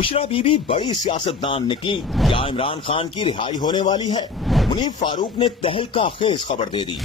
बुशरा बीबी बड़ी सियासतदान निकली। क्या इमरान खान की रिहाई होने वाली है? मुनीफ फारूक ने तहलका खेज खबर दे दी।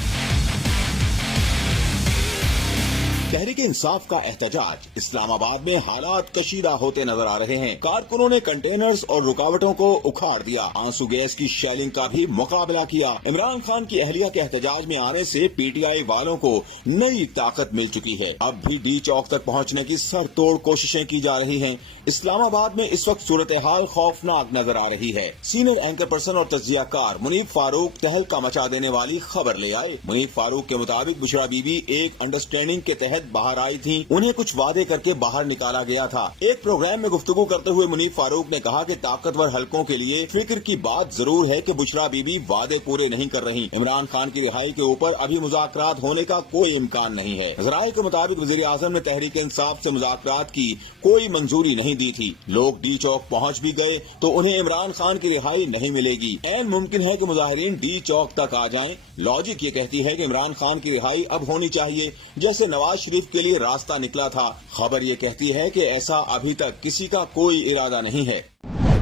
तहरीक इंसाफ का एहतजाज। इस्लामाबाद में हालात कशीदा होते नजर आ रहे हैं। कारकुनों ने कंटेनर्स और रुकावटों को उखाड़ दिया। आंसू गैस की शेलिंग का भी मुकाबला किया। इमरान खान की अहलिया के एहतजाज में आने से पीटीआई वालों को नई ताकत मिल चुकी है। अब भी डी चौक तक पहुंचने की सर तोड़ कोशिशें की जा रही हैं। इस्लामाबाद में इस वक्त सूरत हाल खौफनाक नजर आ रही है। सीनियर एंकर पर्सन और तजियाकार मुनीफ फारूक तहलका मचा देने वाली खबर ले आए। मुनीफ फारूक के मुताबिक बुशरा बीबी एक अंडरस्टैंडिंग के तहत बाहर आई थी। उन्हें कुछ वादे करके बाहर निकाला गया था। एक प्रोग्राम में गुफ्तगू करते हुए मुनीफ फारूक ने कहा कि ताकतवर हलकों के लिए फिक्र की बात जरूर है कि बुशरा बीबी वादे पूरे नहीं कर रही। इमरान खान की रिहाई के ऊपर अभी मुज़ाकरात होने का कोई इम्कान नहीं है। ज़राए के मुताबिक वज़ीर आज़म ने तहरीक इंसाफ से मुज़ाकरात की कोई मंजूरी नहीं दी थी। लोग डी चौक पहुँच भी गए तो उन्हें इमरान खान की रिहाई नहीं मिलेगी। ऐन मुमकिन है कि मुजाहिरीन डी चौक तक आ जाएं। लॉजिक ये कहती है कि इमरान खान की रिहाई अब होनी चाहिए, जैसे नवाज शरीफ के लिए रास्ता निकला था। खबर ये कहती है कि ऐसा अभी तक किसी का कोई इरादा नहीं है।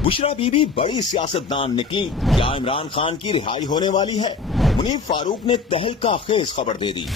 बुशरा बीबी बड़ी सियासतदान निकली। क्या इमरान खान की रिहाई होने वाली है? मुनीफ फारूक ने तहलका खेज खबर दे दी।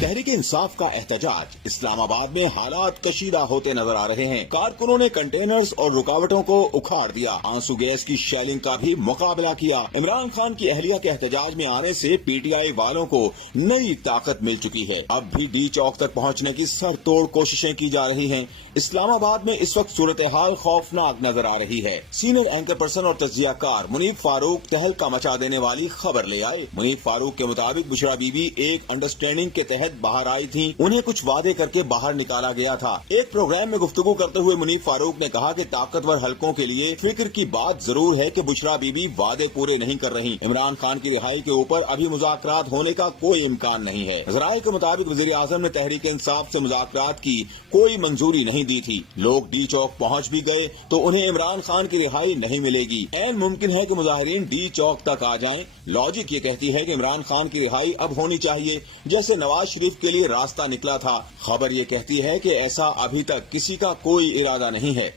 तहरीक इंसाफ का एहतजाज। इस्लामाबाद में हालात कशीदा होते नजर आ रहे हैं। कारकुनों ने कंटेनर्स और रुकावटों को उखाड़ दिया। आंसू गैस की शेलिंग का भी मुकाबला किया। इमरान खान की अहलिया के एहतजाज में आने से पीटीआई वालों को नई ताकत मिल चुकी है। अब भी डी चौक तक पहुंचने की सर तोड़ कोशिशें की जा रही हैं। इस्लामाबाद में इस वक्त सूरत हाल खौफनाक नजर आ रही है। सीनियर एंकर पर्सन और तजियाकार मुनीफ फारूक तहलका मचा देने वाली खबर ले आए। मुनीफ फारूक के मुताबिक बुशरा बीबी एक अंडरस्टैंडिंग के तहत बाहर आई थी। उन्हें कुछ वादे करके बाहर निकाला गया था। एक प्रोग्राम में गुफ्तगू करते हुए मुनीफ फारूक ने कहा कि ताकतवर हलकों के लिए फिक्र की बात जरूर है कि बुशरा बीबी वादे पूरे नहीं कर रही। इमरान खान की रिहाई के ऊपर अभी मुज़ाकरात होने का कोई इम्कान नहीं है। ज़राए के मुताबिक वज़ीर आज़म ने तहरीक इंसाफ से मुज़ाकरात की कोई मंजूरी नहीं दी थी। लोग डी चौक पहुँच भी गए तो उन्हें इमरान खान की रिहाई नहीं मिलेगी। ऐन मुमकिन है कि मुजाहिरीन डी चौक तक आ जाएं। लॉजिक ये कहती है कि इमरान खान की रिहाई अब होनी चाहिए, जैसे नवाज शरीफ के लिए रास्ता निकला था। खबर ये कहती है कि ऐसा अभी तक किसी का कोई इरादा नहीं है।